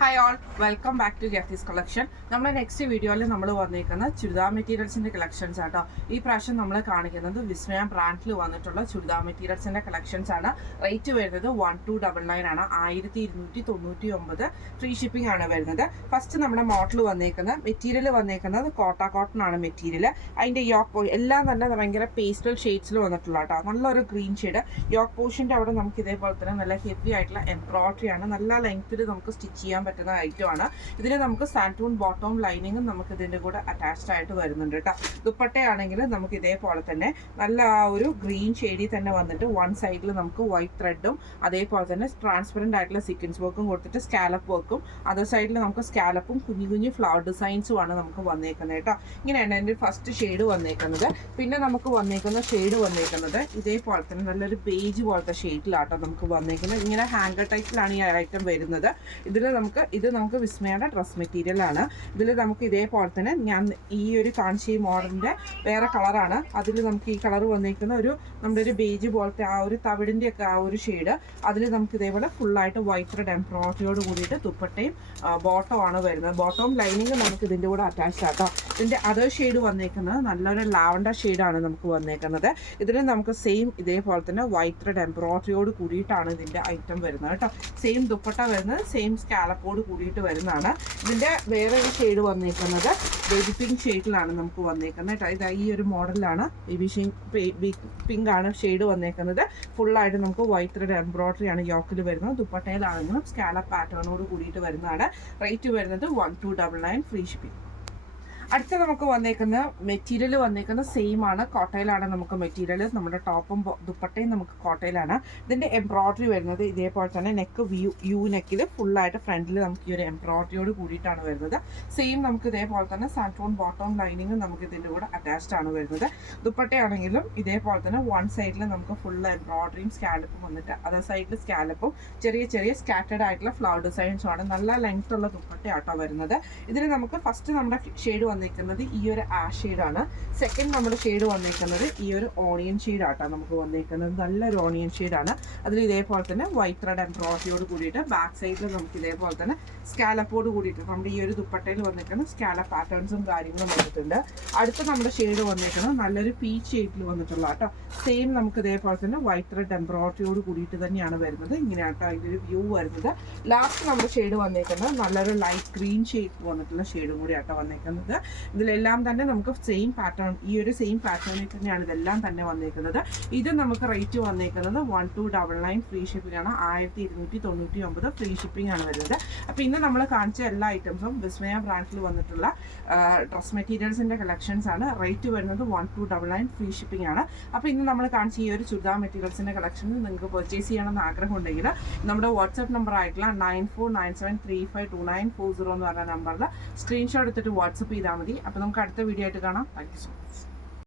Hi all welcome back to Gafees collection നമ്മൾ next വീഡിയോയിൽ നമ്മൾ വന്നിരിക്കുന്ന ചുരിദാർ മെറ്റീരിയൽസിന്റെ കളക്ഷൻസ് ആട്ടോ. ഈ പ്രാവശ്യം നമ്മൾ കാണിക്കുന്നത് വിസ്മയ ബ്രാൻഡിൽ വന്നിട്ടുള്ള ചുരിദാർ മെറ്റീരിയൽസിന്റെ കളക്ഷൻസ് ആണ്. റേറ്റ് വരുന്നത് വൺ ടു ഡബിൾ നയൻ ആണ്. ആയിരത്തി ഇരുന്നൂറ്റി തൊണ്ണൂറ്റി ഒമ്പത് ഫ്രീ ഷിപ്പിംഗ് ആണ് വരുന്നത്. ഫസ്റ്റ് നമ്മുടെ മോഡൽ വന്നേക്കുന്നത് മെറ്റീരിയൽ വന്നേക്കുന്നത് കോട്ട കോട്ടൺ ആണ് മെറ്റീരിയൽ അതിന്റെ യോക്ക് എല്ലാം തന്നെ ഭയങ്കര പേസ്റ്റൽ ഷെയ്ഡ്സിൽ വന്നിട്ടുള്ള കേട്ടോ നല്ലൊരു ഗ്രീൻ ഷെയ്ഡ് യോക്ക് പോർഷന്റെ അവിടെ നമുക്ക് ഇതേപോലെ തന്നെ നല്ല ഹെവി ആയിട്ടുള്ള എംബ്രോയിഡറി ആണ്. നല്ല ലെങ്ത്തിൽ നമുക്ക് സ്റ്റിച്ച് ചെയ്യാൻ പറ്റുന്ന ഐറ്റമാണ്. ഇതിന് നമുക്ക് സാന്റൂൺ ബോട്ടോം ലൈനിങ്ങും നമുക്ക് ഇതിന്റെ കൂടെ അറ്റാച്ച്ഡ് ആയിട്ട് വരുന്നുണ്ട് കേട്ടോ. ദുപ്പട്ടയാണെങ്കിൽ നമുക്ക് ഇതേപോലെ തന്നെ നല്ല ആ ഒരു ഗ്രീൻ ഷെയ്ഡിൽ തന്നെ വന്നിട്ട് വൺ സൈഡിൽ നമുക്ക് വൈറ്റ് ത്രെഡും അതേപോലെ തന്നെ ട്രാൻസ്പെറന്റ് ആയിട്ടുള്ള സീക്വൻസ് വർക്കും കൊടുത്തിട്ട് സ്കാലപ്പ് വർക്കും അതർ സൈഡിൽ നമുക്ക് സ്കാലപ്പും കുഞ്ഞു കുഞ്ഞു ഫ്ലവർ ഡിസൈൻസും ആണ് നമുക്ക് വന്നേക്കുന്നത് കേട്ടോ. ഇങ്ങനെയാണ് എന്റെ ഫസ്റ്റ് ഷെയ്ഡ് വന്നേക്കുന്നത്. പിന്നെ നമുക്ക് വന്നേക്കുന്ന ഷെയ്ഡ് വന്നേക്കുന്നത് ഇതേപോലെ തന്നെ നല്ലൊരു ബേജ് പോലത്തെ ഷെയ്ഡിലാട്ടോ നമുക്ക് വന്നേക്കുന്നത്. ഇങ്ങനെ ഹാങ്കർ ടൈപ്പിലാണ് ഈ ഐറ്റം വരുന്നത്. ഇതിൽ നമുക്ക് ഇത് നമുക്ക് വിസ്മയുടെ ഡ്രസ് മെറ്റീരിയൽ ആണ്. ഇതിൽ നമുക്ക് ഇതേപോലെ തന്നെ ഞാൻ ഈ ഒരു ഈ മോഡലിന്റെ വേറെ കളറാണ് അതിൽ നമുക്ക് ഈ കളർ വന്നിരിക്കുന്ന ഒരു നമ്മുടെ ഒരു ബേജ് പോലത്തെ ആ ഒരു തവിടിന്റെ ഒക്കെ ആ ഒരു ഷെയ്ഡ് അതിൽ നമുക്ക് ഇതേപോലെ ഫുള്ളായിട്ട് വൈറ്റ് റെഡ് എംബ്രോയിഡറിയോട് കൂടിയിട്ട് ദുപ്പട്ടയും ബോട്ടവും ആണ് വരുന്നത്. ബോട്ടവും ലൈനിങ്ങും നമുക്ക് ഇതിന്റെ കൂടെ അറ്റാച്ച് ആക്കാം. ഇതിന്റെ അതർ ഷെയ്ഡ് വന്നിരിക്കുന്നത് നല്ലൊരു ലാവണ്ടർ ഷെയ്ഡാണ് നമുക്ക് വന്നേക്കുന്നത്. ഇതിൽ നമുക്ക് സെയിം ഇതേപോലെ തന്നെ വൈറ്റ് റെഡ് എംബ്രോയിഡറിയോട് കൂടിയിട്ടാണ് ഇതിന്റെ ഐറ്റം വരുന്നത് കേട്ടോ. സെയിം ദുപ്പട്ട വരുന്നത് സെയിം സ്കാലപ്പോട് കൂടിയിട്ട് വരുന്നതാണ്. ഇതിന്റെ വേറെ ഒരു ഷെയ്ഡ് വന്നേക്കുന്നത്. ബേബി പിങ്ക് ഷെയ്ഡിലാണ് നമുക്ക് വന്നേക്കുന്നത് കേട്ടോ. ഇതാ ഈ ഒരു മോഡലിലാണ് ബേബി പിങ്ക് ആണ് ഷെയ്ഡ് വന്നേക്കുന്നത്. ഫുള്ളായിട്ട് നമുക്ക് വൈറ്റ് ത്രെഡ് എംബ്രോയിഡറി ആണ് യോക്കിൽ വരുന്നത്. ദുപ്പട്ടയിലാണെങ്കിലും സ്കാല പാറ്റേണോട് കൂടിയിട്ട് വരുന്നതാണ്. റേറ്റ് വരുന്നത് one two double nine free shipping അടുത്ത നമുക്ക് വന്നേക്കുന്ന മെറ്റീരിയൽ വന്നേക്കുന്ന സെയിം ആണ്. കോട്ടയിലാണ് നമുക്ക് മെറ്റീരിയൽ നമ്മുടെ ടോപ്പും ദുപ്പട്ടയും നമുക്ക് കോട്ടയിലാണ്. ഇതിന്റെ എംബ്രോയ്ഡറി വരുന്നത് ഇതേപോലെ തന്നെ നെക്ക് വ്യൂ യു നെക്കിൽ ഫുള്ളായിട്ട് ഫ്രണ്ടിൽ നമുക്ക് ഈ ഒരു എംബ്രോയ്ഡറിയോട് കൂടിയിട്ടാണ് വരുന്നത്. സെയിം നമുക്ക് ഇതേപോലെ തന്നെ സാൻട്രോൺ ബോട്ടം ലൈനിങ്ങും നമുക്ക് ഇതിന്റെ കൂടെ അറ്റാച്ച്ഡ് ആണ് വരുന്നത്. ദുപ്പട്ടയാണെങ്കിലും ഇതേപോലെ തന്നെ വൺ സൈഡിൽ നമുക്ക് ഫുൾ എംബ്രോയ്ഡറിയും സ്കാലപ്പും വന്നിട്ട് അതർ സൈഡിൽ സ്കാലപ്പും ചെറിയ ചെറിയ സ്കാറ്റേഡ് ആയിട്ടുള്ള ഫ്ലവർ ഡിസൈൻസും ആണ്. നല്ല ലെങ്ത്തുള്ള ദുപ്പട്ടയാട്ടോ വരുന്നത്. ഇതിന് നമുക്ക് ഫസ്റ്റ് നമ്മുടെ ഷെയ്ഡ് വന്നിരിക്കുന്നത് ഈ ഒരു ആ ഷെയ്ഡാണ് സെക്കൻഡ് നമ്മുടെ ഷെയ്ഡ് വന്നേക്കുന്നത് ഈ ഒരു ഓണിയൻ ഷെയ്ഡാട്ടോ നമുക്ക് വന്നേക്കുന്നത് നല്ലൊരു ഓണിയൻ ഷെയ്ഡാണ് അതിൽ ഇതേപോലെ തന്നെ വൈറ്റ് റെഡ് എംബ്രോയിഡറിയോട് കൂടിയിട്ട് ബാക്ക് സൈഡിൽ നമുക്ക് ഇതേപോലെ തന്നെ സ്കാലപ്പോട് കൂടിയിട്ട് നമ്മുടെ ഈ ഒരു ദുപ്പട്ടയിൽ വന്നേക്കുന്ന സ്കാലപ്പ് പാറ്റേൺസും കാര്യങ്ങളും വന്നിട്ടുണ്ട്. അടുത്ത നമ്മുടെ ഷെയ്ഡ് വന്നേക്കുന്നത് നല്ലൊരു പീച്ച് ഷെയ്ഡിൽ വന്നിട്ടുള്ള കേട്ടോ സെയിം നമുക്ക് ഇതേപോലെ തന്നെ വൈറ്റ് റെഡ് എംബ്രോയിഡറിയോട് കൂടിയിട്ട് തന്നെയാണ് വരുന്നത്. ഇങ്ങനെയാട്ടോ ഇതിന്റെ വ്യൂ വരുന്നത്. ലാസ്റ്റ് നമ്മുടെ ഷെയ്ഡ് വന്നേക്കുന്നത് നല്ലൊരു ലൈറ്റ് ഗ്രീൻ ഷെയ്ഡ് വന്നിട്ടുള്ള ഷെയ്ഡും കൂടി ആട്ടോ വന്നേക്കുന്നത് ഇതിലെല്ലാം തന്നെ നമുക്ക് സെയിം പാറ്റേൺ ഈ ഒരു സെയിം പാറ്റേണിൽ തന്നെയാണ് ഇതെല്ലാം തന്നെ വന്നേക്കുന്നത്. ഇത് നമുക്ക് റേറ്റ് വന്നേക്കുന്നത് one two double nine free shipping ആണ്. ആയിരത്തി ഇരുന്നൂറ്റി തൊണ്ണൂറ്റി ഒമ്പത് ഫ്രീ ഷിപ്പിംഗ് ആണ് വരുന്നത്. അപ്പോൾ ഇന്ന് നമ്മൾ കാണിച്ച എല്ലാ ഐറ്റംസും വിസ്മയ ബ്രാൻഡിൽ വന്നിട്ടുള്ള ഡ്രസ് മെറ്റീരിയൽസിന്റെ കളക്ഷൻസ് ആണ്. റേറ്റ് വരുന്നത് one two double nine free shipping ആണ്. അപ്പോൾ ഇന്ന് നമ്മൾ കാണിച്ച ഈ ഒരു ചുരിദാർ മെറ്റീരിയൽസിന്റെ കളക്ഷൻ നിങ്ങൾക്ക് പർച്ചേസ് ചെയ്യണമെന്ന് ആഗ്രഹം ഉണ്ടെങ്കിൽ നമ്മുടെ വാട്സപ്പ് നമ്പർ ആയിട്ടുള്ള nine four nine seven three five two nine four zero എന്ന് പറഞ്ഞ നമ്പറിൽ സ്ക്രീൻഷോട്ട് എടുത്തിട്ട് വാട്സപ്പ് ചെയ്താൽ മതി. അപ്പോൾ നമുക്ക് അടുത്ത വീഡിയോ ആയിട്ട് കാണാം. Thank you so much